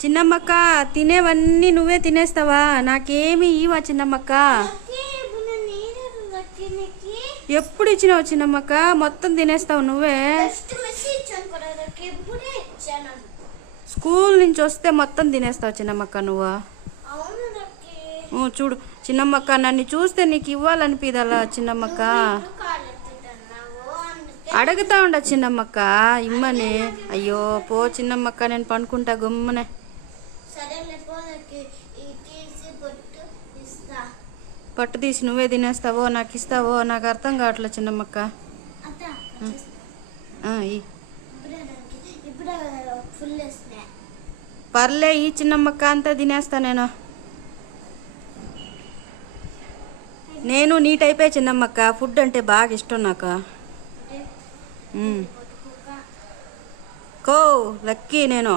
చిన్నమ్మక్క తినేవన్నీ నువ్వే తినేస్తావా? నాకేమి ఇవా చిన్నమ్మక్క? ఎప్పుడు ఇచ్చినావు చిన్నమ్మక్క? మొత్తం తినేస్తావు నువ్వే. స్కూల్ నుంచి వస్తే మొత్తం తినేస్తావు చిన్నమ్మక్క నువ్వు. చూడు చిన్నమ్మక్క, నన్ను చూస్తే నీకు ఇవ్వాలనిపిదలా చిన్నమ్మక్క. అడుగుతా ఉండ చిన్నమ్మక్క ఇమ్మని. అయ్యో పో చిన్నమ్మక్క, నేను పనుకుంటా గమ్మునే. పట్టు తీసి నువ్వే తినేస్తావో నాకు ఇస్తావో నాకు అర్థం కావట్లే చిన్నమ్మక్క. పర్లే ఈ చిన్నమ్మక్క, అంతా తినేస్తా నేను నీ టైపే చిన్నమ్మక్క. ఫుడ్ అంటే బాగా ఇష్టం నాకు. కో లక్కీ నేను.